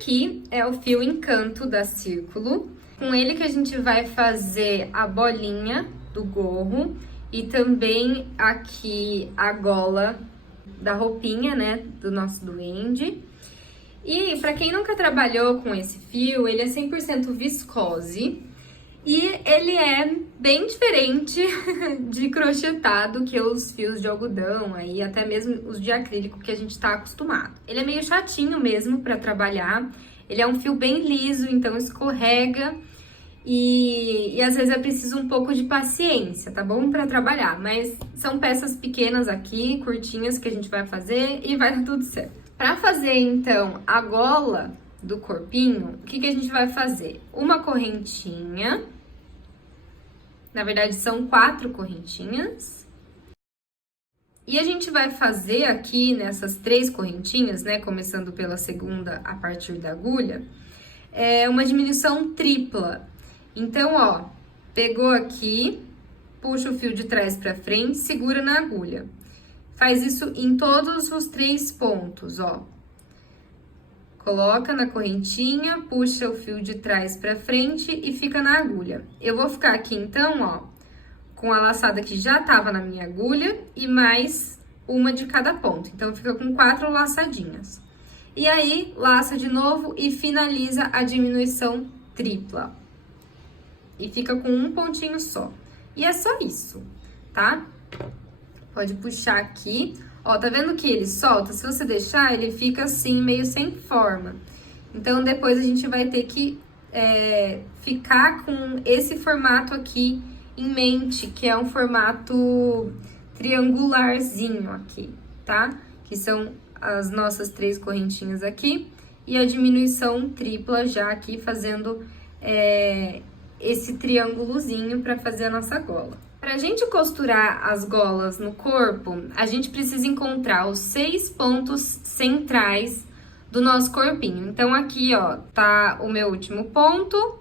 aqui é o fio Encanto da Círculo. Com ele que a gente vai fazer a bolinha do gorro e também aqui a gola da roupinha, né, do nosso duende. E para quem nunca trabalhou com esse fio, ele é 100% viscose e ele é bem diferente de crochetado que os fios de algodão, aí até mesmo os de acrílico que a gente tá acostumado. Ele é meio chatinho mesmo para trabalhar, ele é um fio bem liso, então escorrega e às vezes é preciso um pouco de paciência, tá bom? Para trabalhar, mas são peças pequenas aqui, curtinhas que a gente vai fazer e vai dar tudo certo. Para fazer, então, a gola do corpinho, o que a gente vai fazer? Uma correntinha, na verdade são 4 correntinhas. E a gente vai fazer aqui nessas 3 correntinhas, né, começando pela segunda a partir da agulha, uma diminuição tripla. Então, ó, pegou aqui, puxa o fio de trás para frente, segura na agulha. Faz isso em todos os 3 pontos, ó. Coloca na correntinha, puxa o fio de trás pra frente e fica na agulha. Eu vou ficar aqui, então, ó, com a laçada que já tava na minha agulha e mais uma de cada ponto. Então, fica com 4 laçadinhas. E aí, laça de novo e finaliza a diminuição tripla. E fica com um pontinho só. E é só isso, tá? Pode puxar aqui. Ó, tá vendo que ele solta? Se você deixar, ele fica assim, meio sem forma. Então, depois a gente vai ter que ficar com esse formato aqui em mente, que é um formato triangularzinho aqui, tá? Que são as nossas 3 correntinhas aqui e a diminuição tripla já aqui fazendo esse triângulozinho para fazer a nossa gola. Pra gente costurar as golas no corpo, a gente precisa encontrar os 6 pontos centrais do nosso corpinho. Então, aqui, ó, tá o meu último ponto.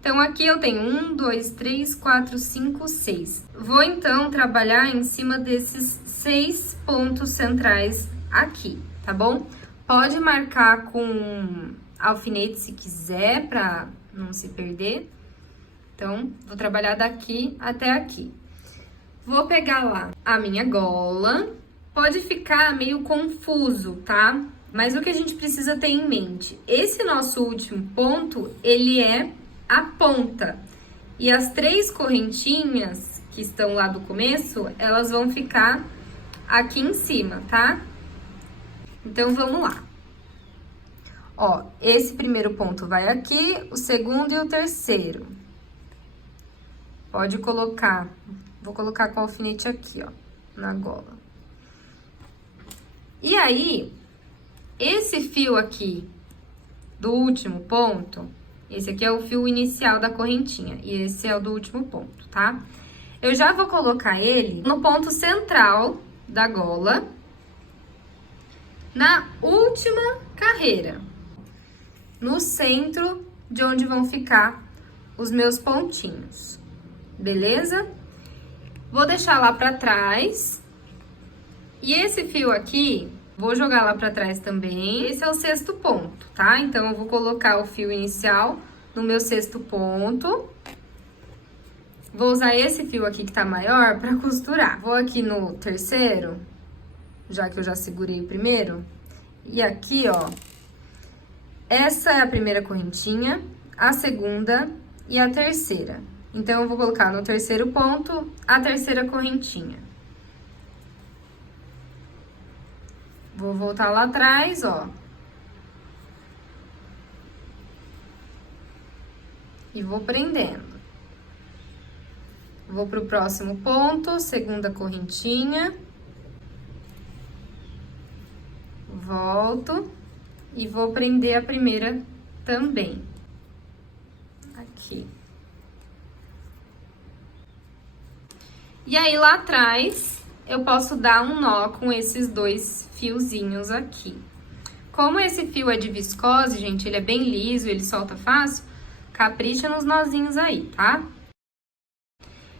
Então, aqui eu tenho 1, 2, 3, 4, 5, 6. Vou, então, trabalhar em cima desses 6 pontos centrais aqui, tá bom? Pode marcar com alfinete se quiser, pra não se perder. Então, vou trabalhar daqui até aqui. Vou pegar lá a minha gola. Pode ficar meio confuso, tá? Mas o que a gente precisa ter em mente? Esse nosso último ponto, ele é a ponta. E as 3 correntinhas que estão lá do começo, elas vão ficar aqui em cima, tá? Então, vamos lá. Ó, esse primeiro ponto vai aqui, o segundo e o terceiro. Pode colocar, vou colocar com o alfinete aqui, ó, na gola. E aí, esse fio aqui do último ponto, esse aqui é o fio inicial da correntinha e esse é o do último ponto, tá? Eu já vou colocar ele no ponto central da gola, na última carreira, no centro de onde vão ficar os meus pontinhos. Beleza? Vou deixar lá pra trás. E esse fio aqui, vou jogar lá pra trás também. Esse é o 6º ponto, tá? Então, eu vou colocar o fio inicial no meu 6º ponto. Vou usar esse fio aqui que tá maior pra costurar. Vou aqui no terceiro, já que eu já segurei o primeiro. E aqui, ó, essa é a primeira correntinha, a segunda e a terceira. Então, eu vou colocar no terceiro ponto a terceira correntinha. Vou voltar lá atrás, ó. E vou prendendo. Vou pro próximo ponto, segunda correntinha. Volto e vou prender a primeira também. Aqui. E aí, lá atrás, eu posso dar um nó com esses 2 fiozinhos aqui. Como esse fio é de viscose, gente, ele é bem liso, ele solta fácil, capricha nos nozinhos aí, tá?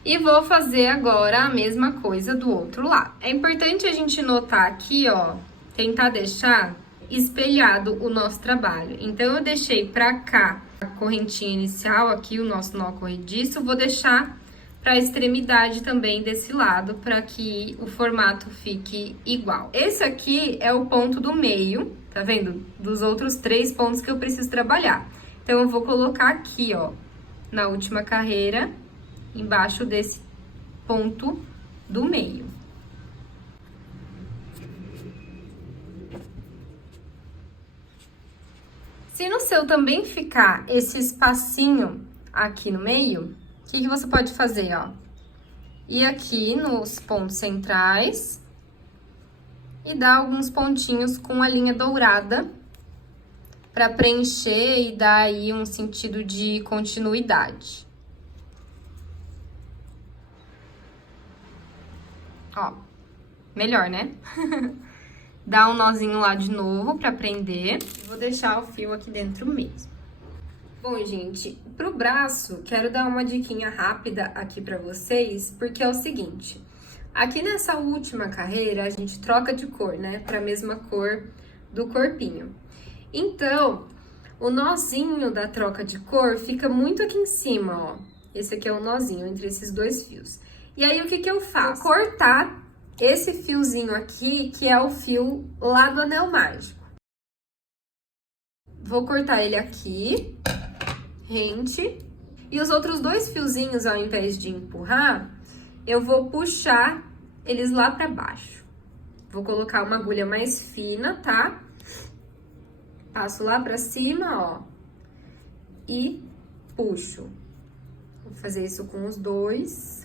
E vou fazer agora a mesma coisa do outro lado. É importante a gente notar aqui, ó, tentar deixar espelhado o nosso trabalho. Então, eu deixei pra cá a correntinha inicial, aqui o nosso nó corrediço, vou deixar para a extremidade também desse lado, para que o formato fique igual. Esse aqui é o ponto do meio, tá vendo? Dos outros 3 pontos que eu preciso trabalhar. Então, eu vou colocar aqui, ó, na última carreira, embaixo desse ponto do meio. Se no seu também ficar esse espacinho aqui no meio, o que você pode fazer, ó? Ir aqui nos pontos centrais e dar alguns pontinhos com a linha dourada para preencher e dar aí um sentido de continuidade. Ó, melhor, né? Dá um nozinho lá de novo para prender. Vou deixar o fio aqui dentro mesmo. Bom, gente, pro braço, quero dar uma diquinha rápida aqui pra vocês, porque é o seguinte, aqui nessa última carreira, a gente troca de cor, né, pra mesma cor do corpinho. Então, o nozinho da troca de cor fica muito aqui em cima, ó. Esse aqui é o nozinho entre esses 2 fios. E aí, o que eu faço? Vou cortar esse fiozinho aqui, que é o fio lá do anel mágico. Vou cortar ele aqui, rente, e os outros 2 fiozinhos, ao invés de empurrar, eu vou puxar eles lá pra baixo. Vou colocar uma agulha mais fina, tá? Passo lá pra cima, ó, e puxo. Vou fazer isso com os 2.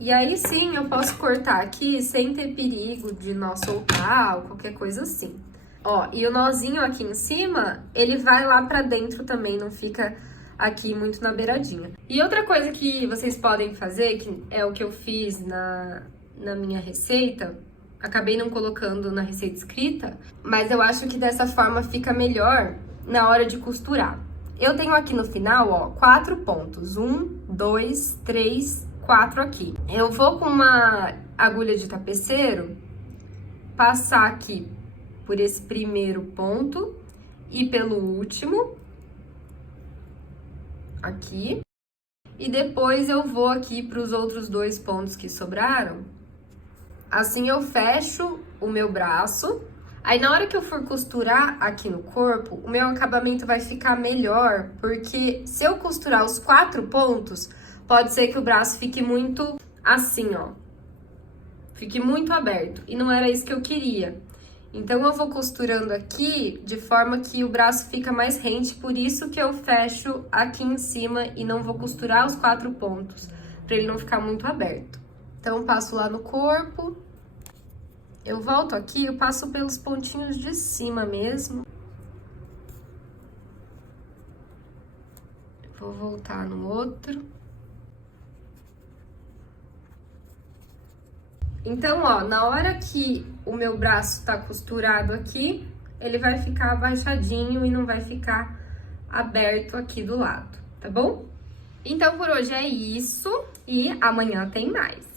E aí, sim, eu posso cortar aqui sem ter perigo de nó soltar ou qualquer coisa assim. Ó, e o nozinho aqui em cima, ele vai lá pra dentro também, não fica aqui muito na beiradinha. E outra coisa que vocês podem fazer, que é o que eu fiz na minha receita, acabei não colocando na receita escrita, mas eu acho que dessa forma fica melhor na hora de costurar. Eu tenho aqui no final, ó, 4 pontos. 1, 2, 3, 4 aqui. Eu vou com uma agulha de tapeceiro passar aqui por esse primeiro ponto e pelo último, aqui. E depois eu vou aqui para os outros 2 pontos que sobraram. Assim eu fecho o meu braço. Aí na hora que eu for costurar aqui no corpo, o meu acabamento vai ficar melhor, porque se eu costurar os 4 pontos, pode ser que o braço fique muito assim, ó. Fique muito aberto. E não era isso que eu queria. Então, eu vou costurando aqui de forma que o braço fica mais rente, por isso que eu fecho aqui em cima e não vou costurar os 4 pontos, pra ele não ficar muito aberto. Então, passo lá no corpo, eu volto aqui, eu passo pelos pontinhos de cima mesmo. Vou voltar no outro. Então, ó, na hora que o meu braço tá costurado aqui, ele vai ficar abaixadinho e não vai ficar aberto aqui do lado, tá bom? Então, por hoje é isso e amanhã tem mais.